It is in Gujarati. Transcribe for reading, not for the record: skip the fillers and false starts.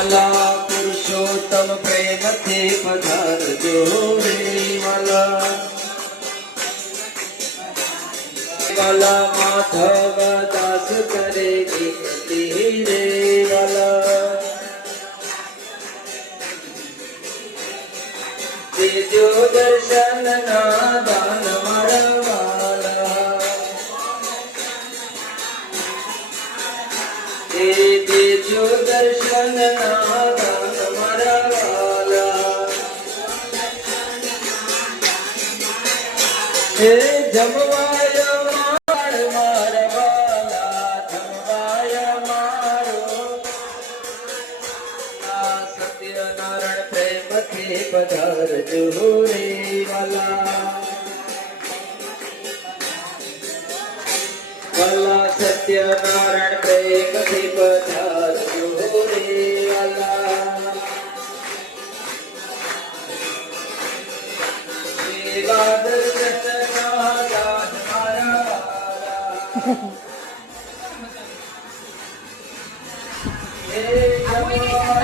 વાલા પુરુષોત્તમ પ્રેમથી પધારજો રે વાલા. વાલા માધવ દાસ કરે વિનતી રે વાલા. દેજો દર્શન ના દાન મારા વાલા. દેજો દર્શન ના દાન મારા વાલા. હે જમવાય માર મારા વાલા, જમવાય મારો સત્યનારાયણ પ્રેમથી પધારજો રે વાલા. વાલા સત્યનારાયણ પ્રેમથી પધારજો રે વાલા. સેવા દર્શન ના દાન મારા વાલા. હે